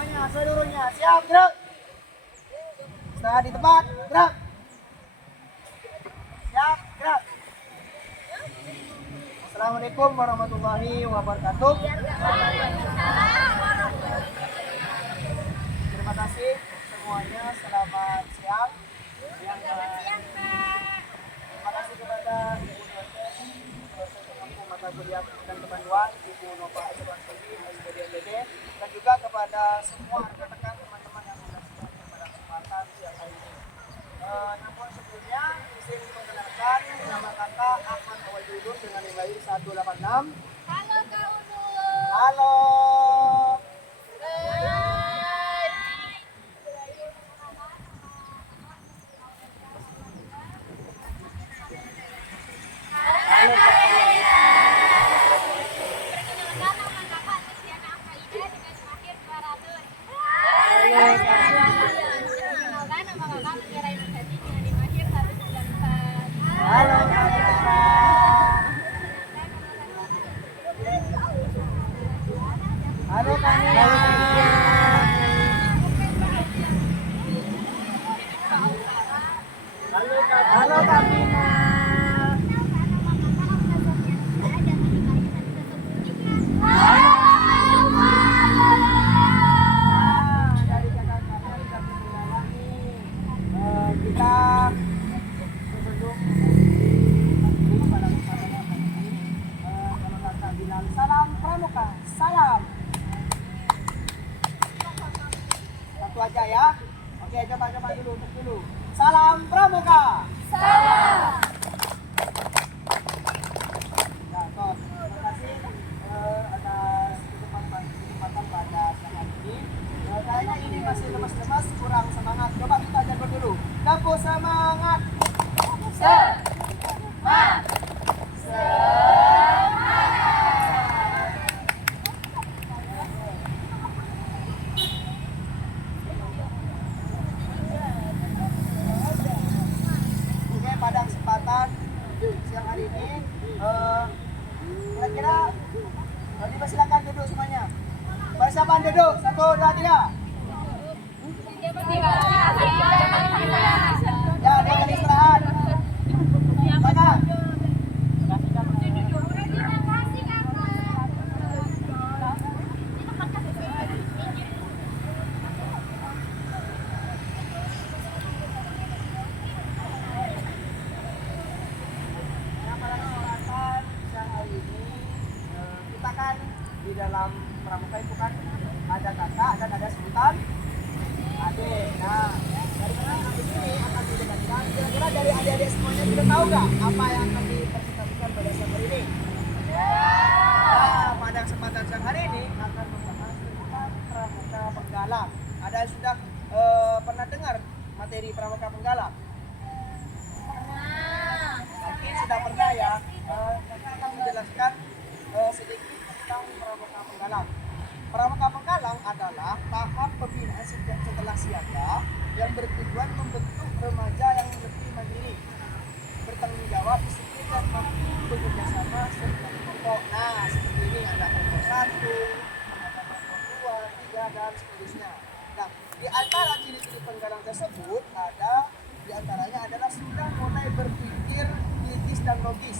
Semuanya seluruhnya siap gerak. Setelah di tempat gerak. Siap gerak. Assalamualaikum warahmatullahi wabarakatuh. Terima kasih semuanya. Selamat siang. Terima kasih kepada Ibu dosen pengampu mata kuliah dan kepanduan Ibu Nova Aswanti SPDMPD, dan juga kepada semua rekan-rekan teman-teman yang sudah siap pada kesempatan siang hari ini. Namun sebelumnya izin memperkenalkan, nama kakak Ahmad Awaludin dengan nilai 186. Halo Kak Unu. Halo. Halo Kak Putra. Halo Kak Nina. Halo Kak Nina. Dari kakak-kakak sudah berkenalan nih. Kita sebelum pada kesempatan yang kali ini, kalau kakak bilang salam pramuka, salam. Satu aja ya. Oke, coba dulu untuk dulu. Salam pramuka. Salam. Ya, Kak. Terima kasih atas kesempatan pada siang hari ini. Kayaknya ini masih lemas-lemas, kurang semangat. Coba kita jago dulu. Dapur semangat. Semangat. Oke, pada kesempatan siang hari ini, kira-kira dipersilakan duduk semuanya. Persiapan duduk, 1, 2, 3. Ya, jangan istirahat. Mana? Kita kan di dalam pramuka itu kan ada kakak dan ada sebutan adik. Nah, dari pertanyaan ini akan didengarkan. Kira-kira dari adik-adik semuanya sudah tahu nggak apa yang akan dipresentasikan pada siang hari ini? Nah, pada kesempatan siang hari ini akan membahas tentang pramuka penggalang. Ada yang sudah pernah dengar materi pramuka penggalang? Mungkin sudah pernah ya. Saya akan menjelaskan sedikit tentang pramuka penggalang. Pramuka penggalang adalah tahap pembinaan setelah siaga yang bertujuan membentuk remaja yang lebih mandiri, bertanggung jawab, disiplin, dan mampu bekerja sama serta kelompok. Nah, seperti ini ada kelompok 1, ada kelompok 2, 3, dan seterusnya. Nah, di antara ciri-ciri penggalang tersebut di antaranya adalah sudah mulai berpikir kritis dan logis,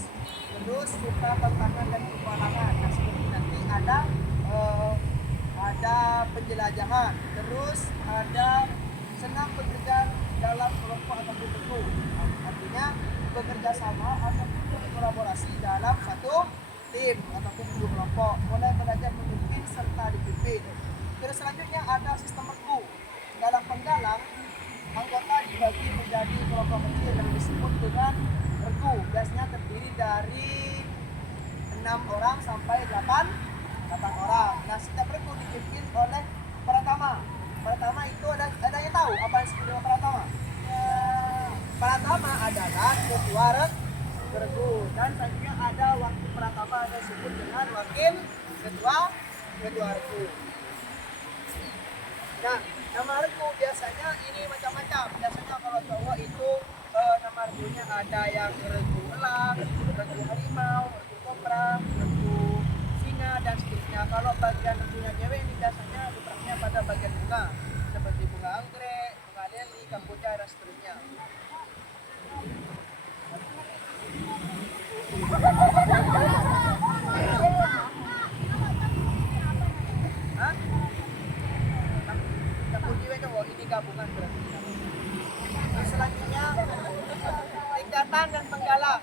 terus suka tantangan dan petualangan. Nah, seperti nanti ada penjelajahan, terus ada senang bekerja dalam kelompok ataupun grup. Artinya bekerja sama ataupun berkolaborasi dalam satu tim ataupun kelompok, mulai belajar memimpin serta dipimpin. Terus selanjutnya ada sistem regu. Dalam penggalang, anggota dibagi menjadi kelompok kecil yang disebut dengan regu. Biasanya terdiri dari 6 orang sampai 8 orang. Nah, setiap regu dipimpin oleh pratama. Pratama itu ada yang tahu apa yang disebut dengan pratama? Pratama adalah ketua regu, dan selanjutnya ada wakil pratama yang disebut dengan wakil ketua regu. Nah, nama regu biasanya ini macam-macam. Biasanya kalau cowok itu nama regunya ada yang regu elang, regu harimau, regu kobra, regu singa, dan seterusnya. Nah, kalau bagian punya cewek ini biasanya letaknya pada bagian bunga, seperti bunga anggrek, bunga leli, kamboja, dan seterusnya. Hah? Campur jiwa cowok ini gabungan berarti. Terus selanjutnya tingkatan dan penggalang.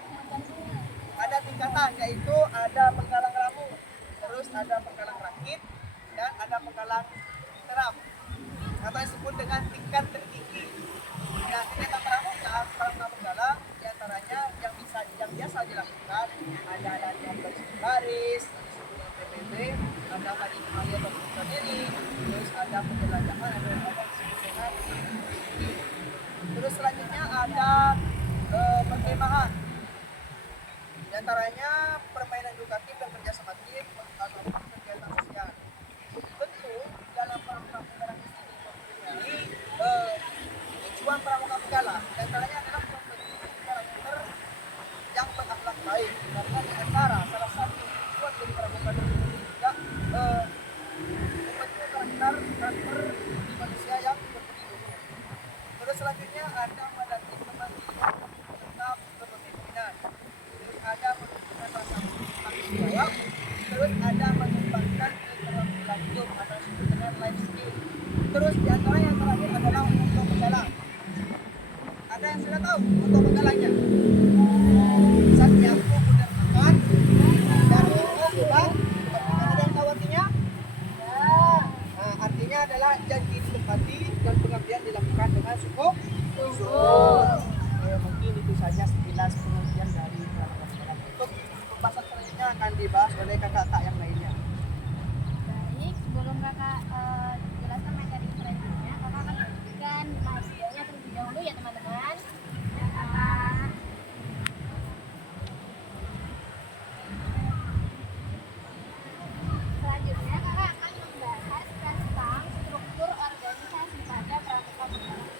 Ada tingkatan yaitu ada penggalang rambut, terus ada penggalang rakit, dan ada penggalang terap atau disebut dengan tingkat tertinggi. Nah, tingkatan pramuka penggalang diantaranya yang biasa dilakukan ada latihan baris, disebut PPB, ada hari kembali atau bunuh diri, terus ada penjelajahan, ada disebut dengan terus selanjutnya ada perkemahan. Di antaranya permainan edukatif dan kerjasama tim atau kegiatan sosial. Tentu dalam pramuka penggalang ini mempunyai tujuan pramuka penggalang. Di antaranya adalah membentuk karakter yang berakhlak baik. Karena di antara salah satu tujuan dari pramuka itu juga membentuk karakter di manusia yang berbudi luhur. Terus selanjutnya ada melatih kemandirian tetap kepemimpinan. Ada menunjukkan rasa tanggung jawab, terus ada mengembangkan literasi lanjut atau disebut dengan life skill. Terus di antara yang terakhir adalah untuk penggalang. Ada yang sudah tahu untuk penggalangnya? Satyaku mudah makan dan mau pulang. Ada yang tahu artinya? Nah, artinya adalah janji ditepati dan pengabdian dilakukan dengan sungguh-sungguh. Mungkin itu saja sekilas pengertian dari pramuka penggalang. Untuk pembahasan selanjutnya akan dibahas oleh kakak-kakak yang lainnya. Baik, sebelum kakak jelaskan materi selanjutnya, kakak akan memberikan mahasiswanya terlebih dahulu ya teman-teman. Kakak. Selanjutnya kakak akan membahas tentang struktur organisasi pada pramuka penggalang.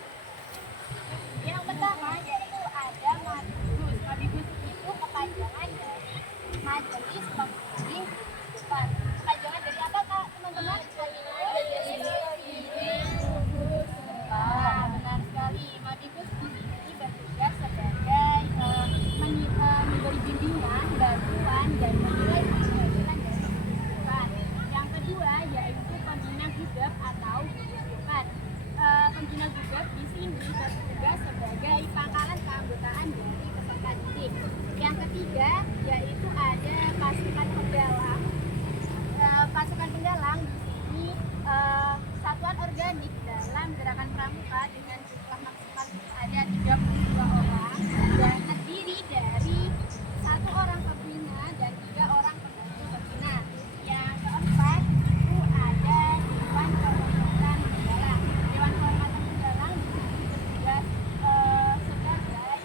Yang pertama yaitu ada Mabibus. Mabibus itu kepanjangan dari Majelis Pembimbing Kehidupan. Kepanjangan dari apa kak teman-teman? Benar sekali. Mabibus ini bertugas sebagai memberi bimbingan, bantuan dan menilai keberhasilan dari kehidupan. Yang kedua yaitu pembina gugap atau gugus. Pembina gugap di sini bertugas sebagai pangkalan keanggotaan dari peserta didik. Yang ketiga yaitu ada pasukan penggalang. Pasukan penggalang di sini satuan organik dalam gerakan pramuka dengan jumlah maksimal ada 32 orang dan terdiri dari 1 orang pembina dan 3 orang pembantu pembina. Yang keempat itu ada Dewan Kehormatan Penggalang. Dewan Kehormatan Penggalang di sini bertugas sebagai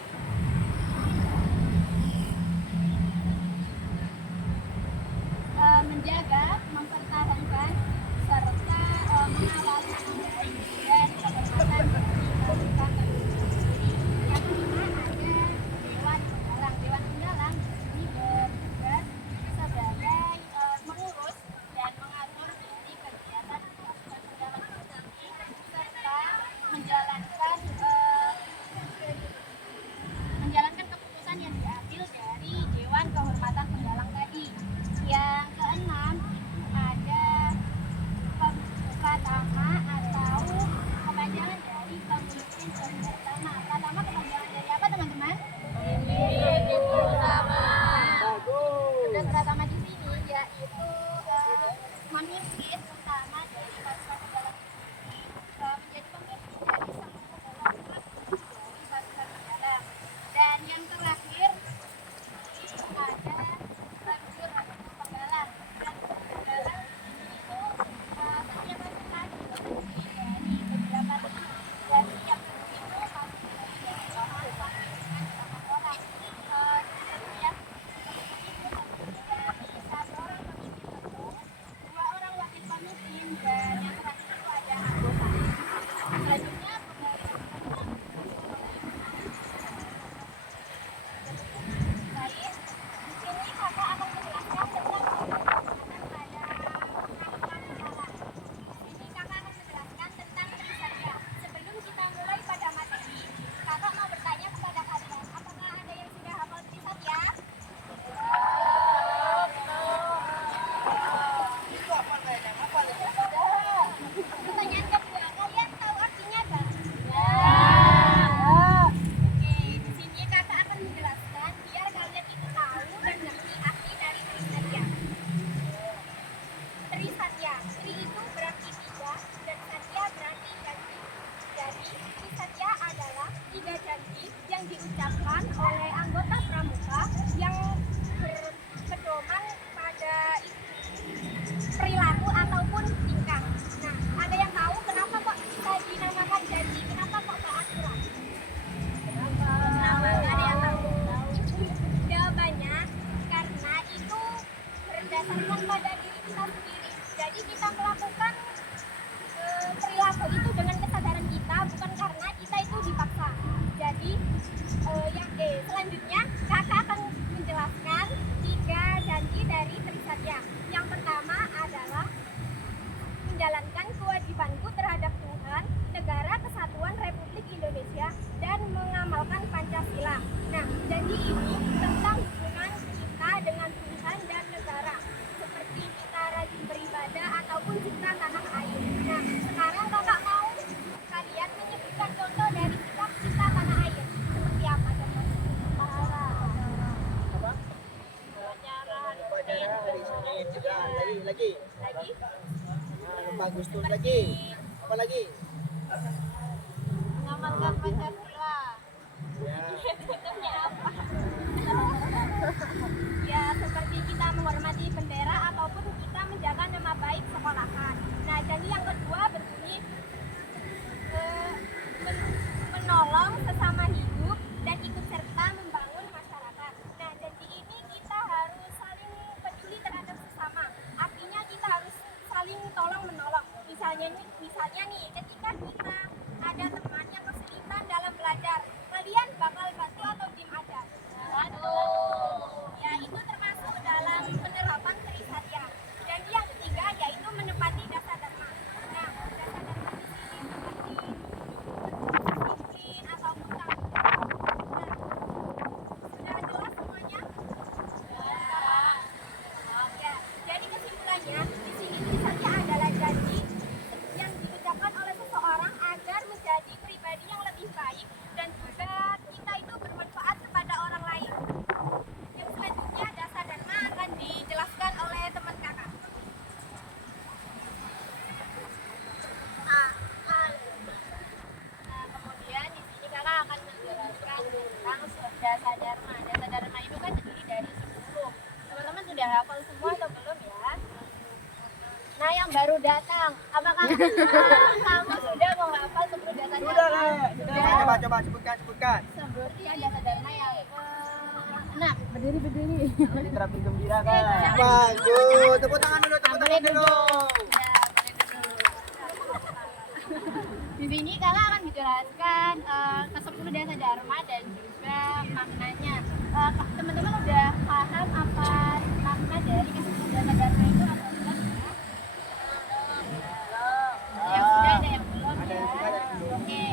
Apa lagi? Mengamalkan Pancasila. Ya. Contohnya apa? Ya seperti kita menghormati bendera ataupun kita menjaga nama baik sekolahan. Nah, janji yang kedua berbunyi menolong sesama hidup dan ikut serta membangun masyarakat. Nah, janji ini kita harus saling peduli terhadap sesama. Artinya kita harus saling tolong menolong. Misalnya nih, ketika kita ada teman yang kesulitan dalam belajar, kalian bakal bantu atau diem aja? Bantu. Ya, itu termasuk dalam penerapan Trisatya. Janji yang ketiga yaitu menepati dasar dharma. Nah, dasar dharma di sini seperti disiplin ataupun tanggung jawab. Nah, sudah jelas semuanya? Ya, jadi kesimpulannya di sini Trisatya adalah janji yang diucapkan oleh seseorang agar menjadi pribadi yang lebih baik dan juga kita itu bermanfaat kepada orang lain. Yang selanjutnya dasar dharma akan dijelaskan oleh teman kakak. Kemudian di sini kakak akan menjelaskan tentang dasar dharma. Dasar dharma itu kan terdiri dari 10. Teman-teman sudah hafal semua atau belum ya? Nah, yang baru datang, apakah kamu sudah menghafal 10 dasar Sudah, dharma? Kak. Coba sebutkan. Kemudian dasar dharma yang ke-6. Berdiri. Ini terapi gembira, Kak. Bagus. Tepuk tangan dulu, Ya, boleh duduk. Di sini kakak akan menjelaskan ke-10 dasar dharma dan juga maknanya. Teman-teman udah paham apa makna dari ke-10 dasar dharma itu apa belum ya? Yang sudah ada yang belum Ada ya. yang sudah, ada yang belum. Oke.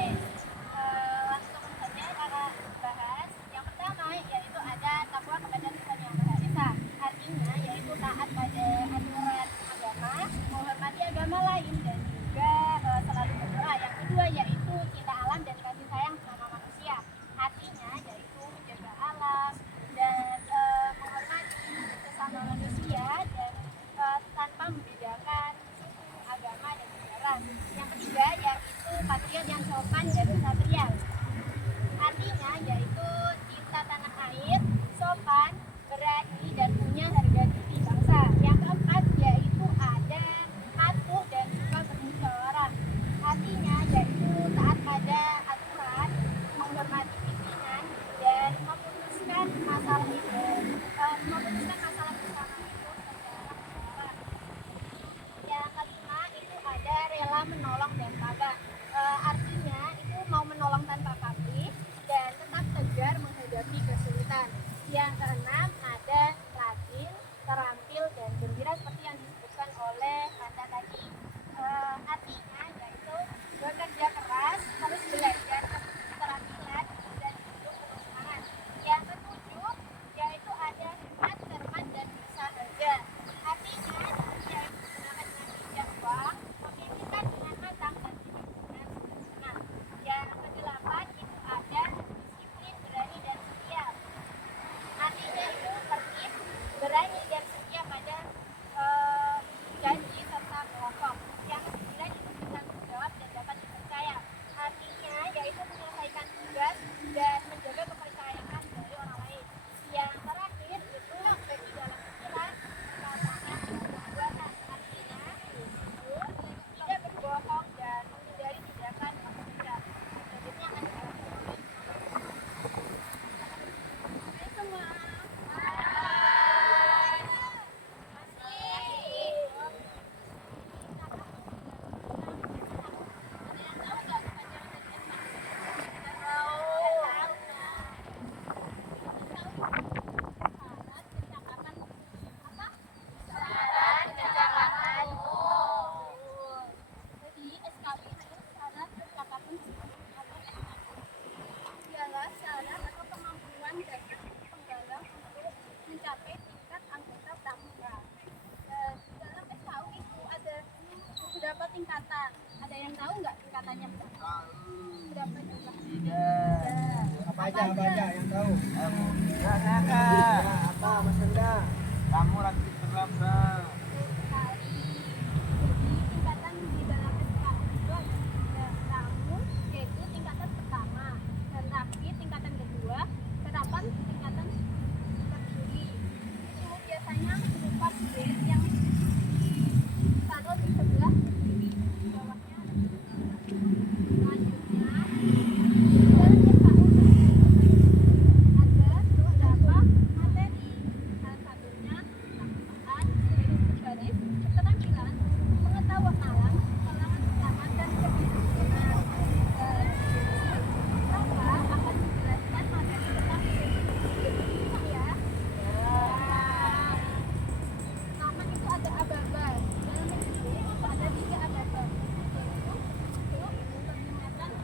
Langsung saja kakak bahas. Yang pertama yaitu ada takwa kepada Tuhan Yang Maha Esa. Artinya yaitu taat pada aturan agama, menghormati agama lain dan juga selalu berdoa. Yang kedua yaitu cinta alam dan kasih sayang sama manusia. Artinya yaitu menjaga alam dan menghormati sesama manusia dan tanpa membedakan suku, agama dan negara. Yang ketiga yaitu patriot yang sopan dan kesatria. Artinya yaitu cinta tanah air, sopan, berani dan punya harga diri bangsa. Yang keempat yaitu ada patuh dan juga bermusyawarah. Artinya yaitu taat pada aturan, menghormati pimpinan dan memutuskan masalah bersama itu secara musyawarah. Yang kelima itu ada rela menolong dan tabah. Artinya itu mau menolong tanpa pamrih dan tetap tegar menghadapi kesulitan. Yang keenam ada rajin, terampil dan gembira seperti yang disebutkan oleh Anda tadi. Artinya yaitu bekerja keras, terus belajar keterampilan dan hidup penuh semangat. Yang ketujuh yaitu ada hikmat, cermat dan bersahaja. Artinya yaitu menggunakan dengan bijak uang, memikirkan dengan matang dan tidak dengan sederhana. Yang kedelapan itu ada disiplin, berani dan setia. Artinya itu tertib, berani dan setia pada janji serta kelompok. Yang kesembilan itu bertanggung jawab dan dapat dipercaya. Artinya yaitu menyelesaikan tugas dan menjaga kepercayaan dari orang lain. Yang terakhir itu bagi dalam pikiran, perkataan dan perbuatan. Artinya jujur, tidak berbohong dan menghindari tindakan kemudian. Selanjutnya akan dijelaskan oleh Hai semua. Ialah syarat atau kemampuan dari penggalang untuk mencapai tingkat anggota pramuka. Di dalam SKU itu ada beberapa tingkatan. Ada yang tahu nggak tingkatannya berapa jumlah? Apa aja yang tahu? Apa Mas Enda? Kamu lagi berapa? Sekali. Jadi tingkatan di dalam SKU itu ada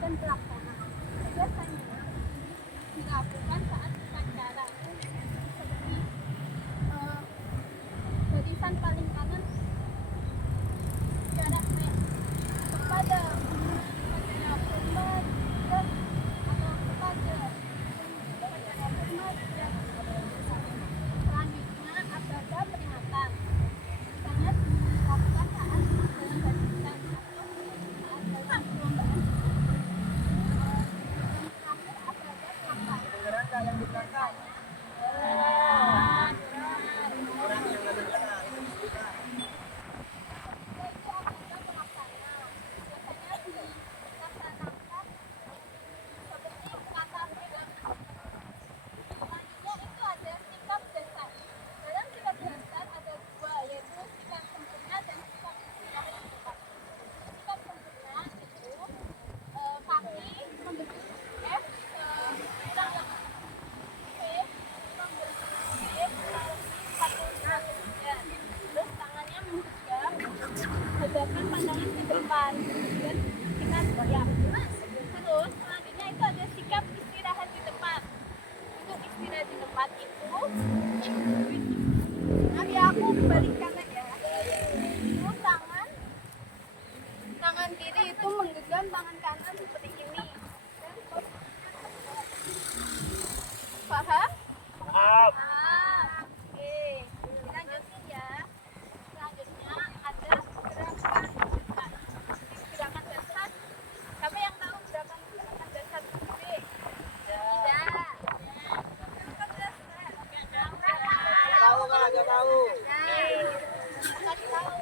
dan pelaksanaan. Biasanya dilakukan saat upacara seperti barisan paling kanan jarak kepada hormat atau kepada hormat. Selanjutnya ada peringatan. Misalnya dilakukan saat jalan barisan atau saat jalan perlombaan. Terakhir ada pelaksanaan. Kedengeran nggak yang di belakang? Orang yang ada di sana, itu sebentar. Itu ada pelaksana. Biasanya dilaksanakan seperti kata pegang. Selanjutnya itu ada sikap dasar. Dalam sikap dasar ada dua, yaitu sikap sempurna dan sikap tepat. Sikap sempurna itu kaki membentuk F, tangan yang P, membentuk G, satu dan terus tangannya menghadap, hadapkan pandangan ke depan dan kita goyang. Terus selanjutnya itu ada sikap istirahat di tempat. Untuk istirahat di tempat itu nanti aku balikan aja. Itu tangan kiri itu menggenggam tangan kanan seperti ini. Paham? Maaf. Oke, dilanjutin ya. Selanjutnya ada gerakan dasar. Siapa yang tahu gerakan dasar sendiri? Tidak. Gerakan dasar. Tahu nggak? Nggak tahu. Kasih tahu.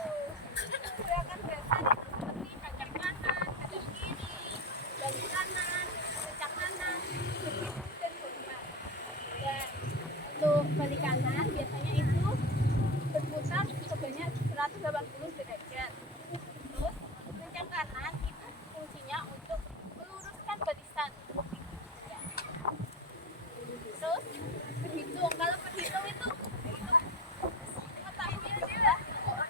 Gerakan dasar itu seperti kacang kanan, kacang kiri, dan kanan, kacang kanan, begitu dan hormat. Dan untuk balik kanan biasanya itu berputar sebanyak 180 derajat. Terus kencang kanan itu fungsinya untuk meluruskan barisan. Terus berhitung. Kalau berhitung itu mengetahui adalah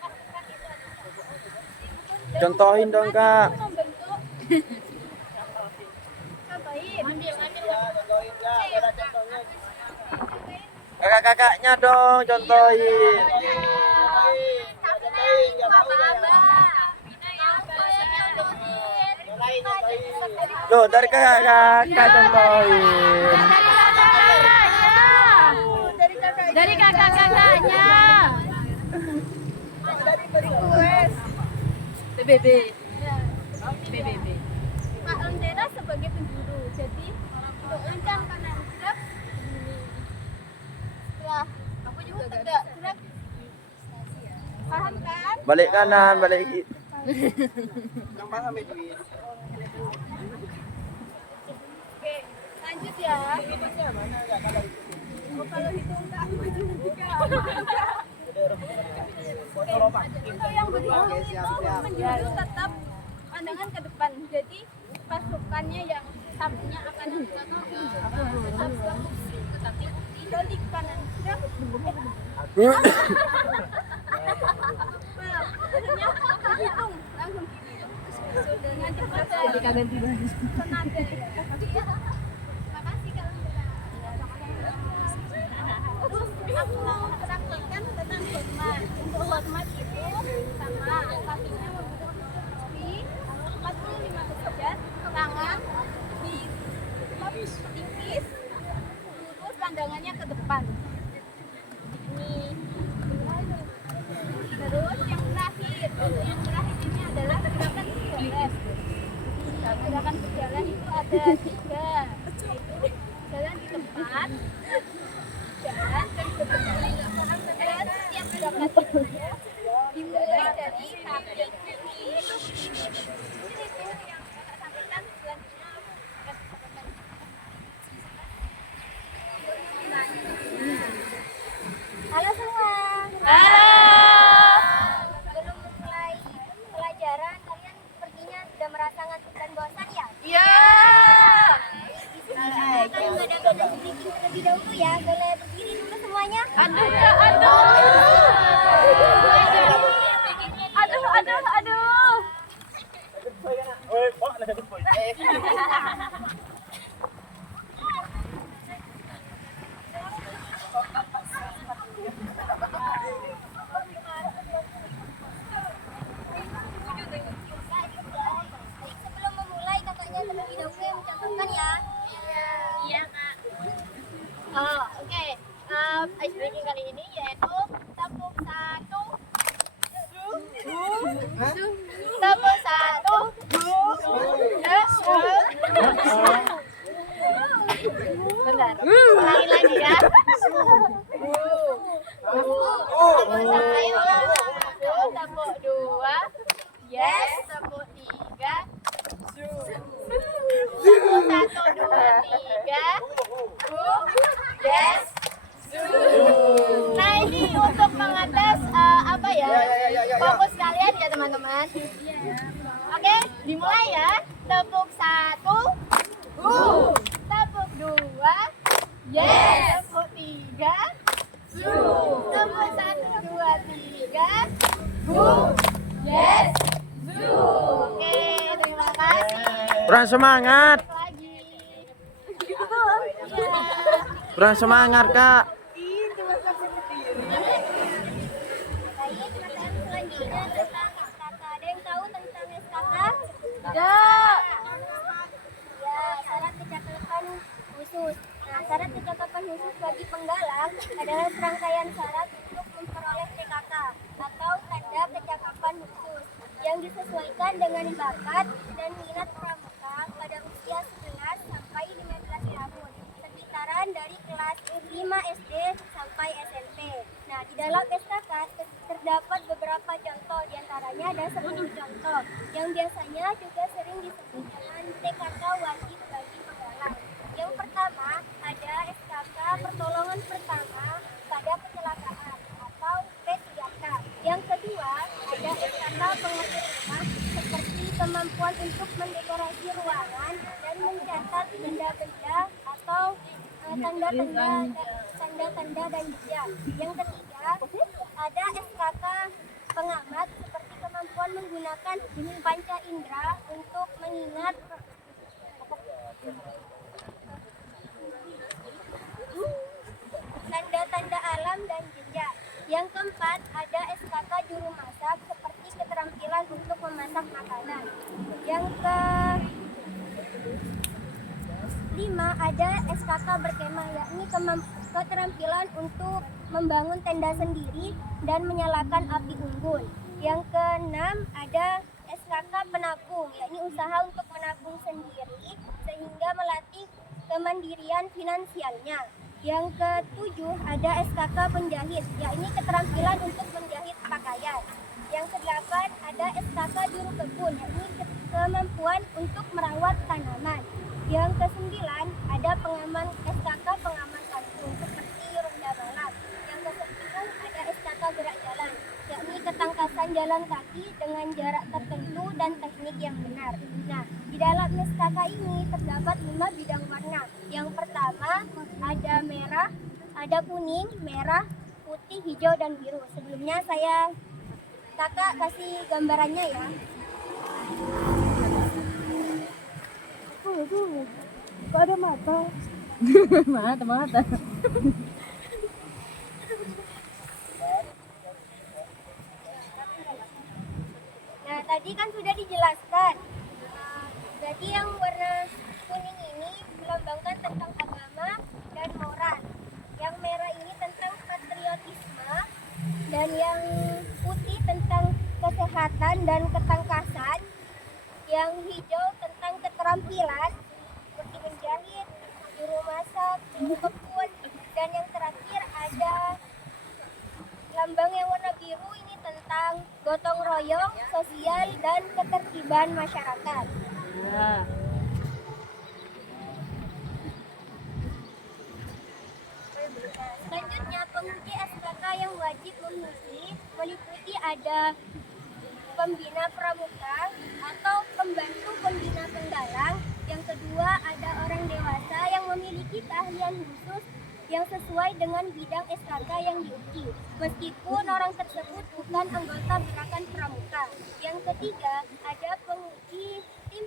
lakukan itu ada. Contohin dong, Kak. Membentuk. Contohin. Ambil. Ya, contohin nggak? Ada contohnya. Kakak-kakaknya dong, contohin. Contohin, nggak tahu nggak ya? Contohin, contohin. Loh, dari kakak-kakak contohin. Dari kakak-kakaknya. PBB. PBB. Pak Lentera sebagai penjuru. Jadi untuk lencang kanan gerak begini. Setelah aku juga tegak gerak. Paham kan? Balik kanan, balik kiri. Yang paham Edwin. Oke, lanjut ya. Hitungnya mana nggak kalau itu? Oh, kalau hitung tak maju juga. Foto lompat. Untuk yang berhitung Oke, itu siap. menjuru tetap pandangan ke depan. Jadi pasukannya yang sapunya akan tetap tetapi balik kanan gerak. Maksudnya berhitung langsung gini. Dengan cepat dan tenaga ya. Makasih kalau terus aku mau praktekkan tentang hormat. Untuk hormat itu sama kakinya membentuk seperti 45 derajat, tangan di tipis, lurus pandangannya ke depan. Ini. Terus yang terakhir ini adalah gerakan berjalan. Gerakan berjalan itu ada 3, yaitu jalan di tempat, jalan dan berjalan. Dan setiap gerakan itu dimulai dari kaki kiri. Ini tuh yang kakak sampaikan selanjutnya. Halo semua. Halo. Sebelum mulai pelajaran, kalian sepertinya sudah merasa ngantuk dan bosan ya? Iya. Kita mengadakan sedikit terlebih dahulu ya. Boleh berdiri dulu semuanya? Aduh, Kak, aduh. Aduh. Sebelum memulai, kakaknya terlebih dahulu yang mencantumkan ya. Iya, Kak. Oke. Icebreaking kali ini yaitu tepuk satu. Tepuk satu. Bentar. Ulangi lagi ya. Tepuk dua. Yes. Tepuk tiga. Tepuk satu, dua, tiga. Yes. Nah ini untuk mengatas apa ya? Fokus kalian ya teman-teman. Oke, dimulai ya. Tepuk satu. Tepuk dua. Yes. Tepuk tiga. Tepuk satu, dua, tiga. Yes. Oke, terima kasih. Kurang semangat. Lagi. Kurang semangat, Kak. Baik, pertanyaan selanjutnya tentang SKK. Ada yang tahu tentang SKK? Tidak. Ya, syarat kecakapan khusus. Nah, syarat kecakapan khusus bagi penggalang adalah serangkaian syarat untuk memperoleh TKK atau tanda kecakapan khusus yang disesuaikan dengan bakat dan minat pramuka pada usia 11 sampai 15 tahun, sekitaran dari kelas 5 SD sampai SMP. Nah, di dalam SKK terdapat beberapa contoh, diantaranya ada 10 contoh yang biasanya juga sering disebut dengan TKK wajib bagi penggalang. Yang pertama ada SKK pertolongan pertama pada kecelakaan atau P3K. Yang kedua ada SKK pengerti rumah seperti kemampuan untuk mendekorasi ruangan dan mencatat benda-benda atau tanda-tanda dan jejak. Yang ketiga ada SKK pengamat seperti kemampuan menggunakan panca indera untuk mengingat tanda-tanda alam dan jejak. Yang keempat ada SKK juru masak seperti keterampilan untuk memasak makanan. Yang kelima ada SKK berkemah, yakni keterampilan untuk membangun tenda sendiri dan menyalakan api unggun. Yang keenam ada SKK penabung, yakni usaha untuk menabung sendiri sehingga melatih kemandirian finansialnya. Yang ketujuh ada SKK penjahit, yakni keterampilan untuk menjahit pakaian. Yang kedelapan ada SKK juru kebun, yakni kemampuan untuk merawat tanaman. Yang kesembilan ada SKK pengaman kampung seperti ronda malam. Yang kesepuluh ada SKK gerak jalan, yakni ketangkasan jalan kaki dengan jarak tertentu dan teknik yang benar. Nah, di dalam SKK ini terdapat 5 bidang warna. Yang pertama ada merah, ada kuning, merah, putih, hijau, dan biru. Sebelumnya kakak kasih gambarannya ya. Kok ada mata? Mata. Nah, tadi kan sudah dijelaskan. Jadi yang warna kuning ini melambangkan tentang agama dan moral. Yang merah ini tentang patriotisme, dan yang putih tentang kesehatan dan ketangkasan. Yang hijau tentang keterampilan seperti menjahit, juru masak, juru kebun, dan yang terakhir ada lambang yang warna biru ini tentang gotong royong, sosial, dan ketertiban masyarakat. Selanjutnya, penguji SKK yang wajib menguji meliputi ada pembina pramuka atau pembantu pembina penggalang. Yang kedua ada orang dewasa yang memiliki keahlian khusus yang sesuai dengan bidang SKK yang diuji, meskipun orang tersebut bukan anggota gerakan pramuka. Yang ketiga ada penguji tim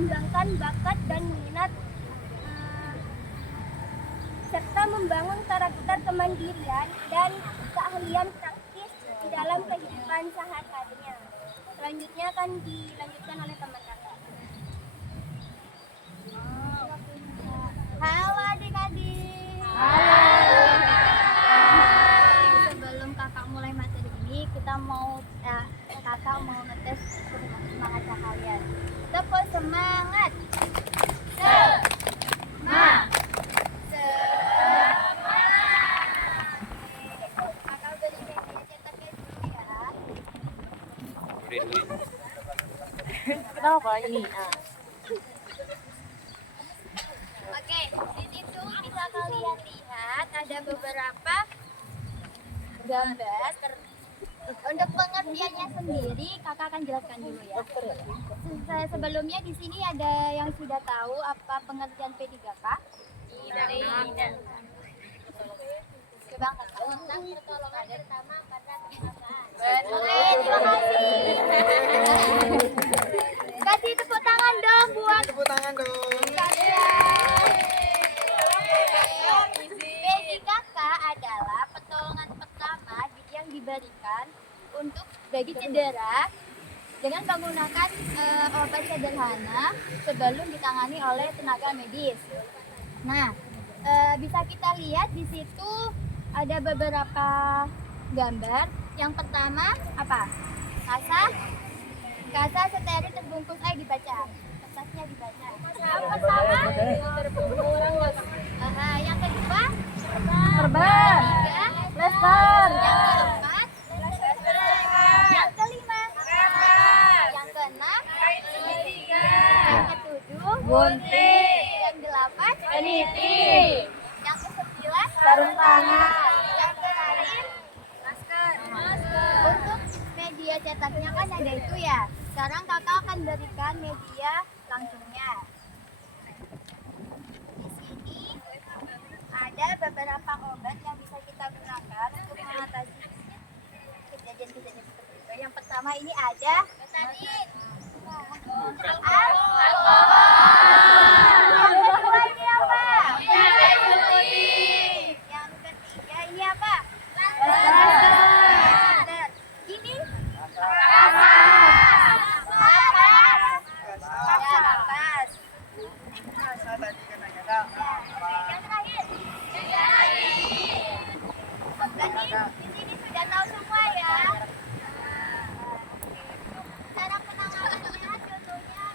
mengembangkan bakat dan minat serta membangun karakter kemandirian dan keahlian praktis di dalam kehidupan sehari-harinya. Selanjutnya akan dilanjutkan oleh teman kakak. Halo adik-adik. Sebelum kakak mulai materi ini, kakak mau ngetes semangat kalian. Tepuk semangat. Kakak beri media cetaknya dulu ya. Kenapa ini? Oke, di situ bisa kalian lihat ada beberapa gambar. Untuk pengertiannya sendiri, kakak akan jelaskan dulu ya. Sebelumnya di sini ada yang sudah tahu apa pengertian P3K? Tidak. Coba angkat tangan. Tentang pertolongan pertama pada kecelakaan. Oke, terima kasih. Kasih tepuk tangan dong buat Tepuk tangan dong. P3K adalah pertolongan pertama yang diberikan untuk bagi cedera dengan menggunakan obat sederhana sebelum ditangani oleh tenaga medis. Nah, bisa kita lihat di situ ada beberapa gambar. Yang pertama apa? Kasa steril terbungkus air dibaca. Kertasnya dibaca. Yang pertama yang kedua Perban. ketiga Plester. yang keempat yang kelima yang keenam yang ketujuh Gunting. yang delapan Peniti. yang kesembilan Sarung tangan. yang terakhir masker. Untuk media cetaknya kan ada itu ya. Sekarang kakak akan berikan media langsungnya. Di sini ada beberapa obat yang bisa kita gunakan untuk mengatasi kejadian-kejadian seperti itu. Yang pertama ini ada betadin. Yang kedua ini apa? Yang ketiga ini apa? Plaster. Ini kapas. Saya tadi kena-kena. Yang terakhir. Berarti di sini sudah tahu semua ya. Cara penanganannya contohnya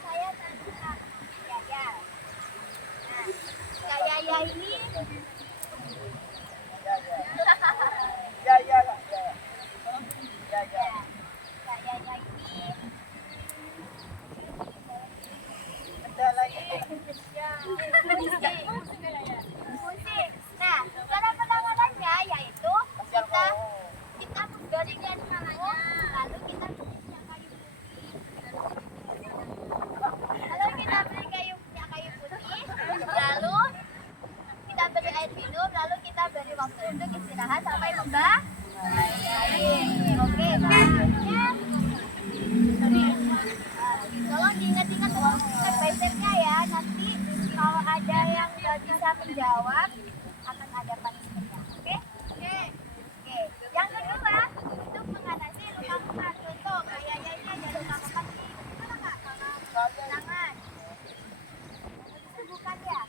saya tadi Yaya. Nah, Kak Yaya ini Ya, ya lah. Ya, ya. Kak Yaya ini Ada lagi. fungsi. Nah, cara penanganannya yaitu kita garingkan tangannya, lalu kita beri kayu putih, lalu kita beri air minum, lalu kita beri waktu untuk istirahat sampai membaik. Oke, selanjutnya tolong diingat-ingat step by step-nya ya. Nanti kalau ada yang nggak bisa menjawab akan ada punishment-nya. Oke? Oke. Yang kedua, untuk mengatasi luka-luka. Contoh, kayak ini ada luka-luka di mana Kak? Tangan. Itu bukan ya?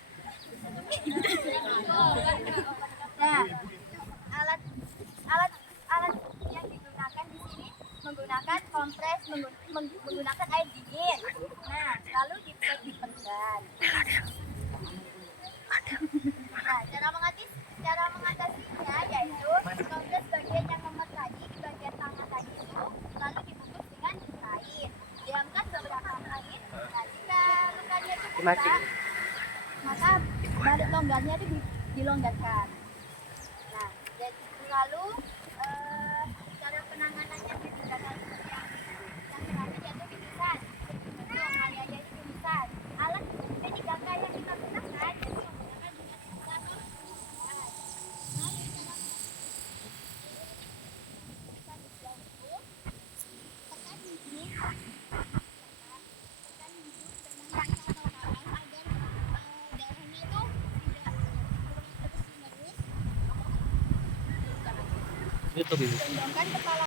Nah, alat yang digunakan di sini menggunakan kompres, menggunakan air dingin. Nah, lalu dipendam. Nah, cara mengatasinya yaitu kompres bagian yang lemah tadi di bagian tangan tadi itu, lalu dibungkus dengan kain. Diamkan beberapa menit. Nah, jika lukanya itu besar, maka balut longgarnya itu dilonggarkan. Nah, lalu cara penanganannya juga yang terakhir yaitu bibisan. Contoh Yaya itu bibisan. Alat P3K yang kita gunakan yaitu menggunakan bibisan. Tekan di sini. Tekan di YouTube ini. Condongkan kepala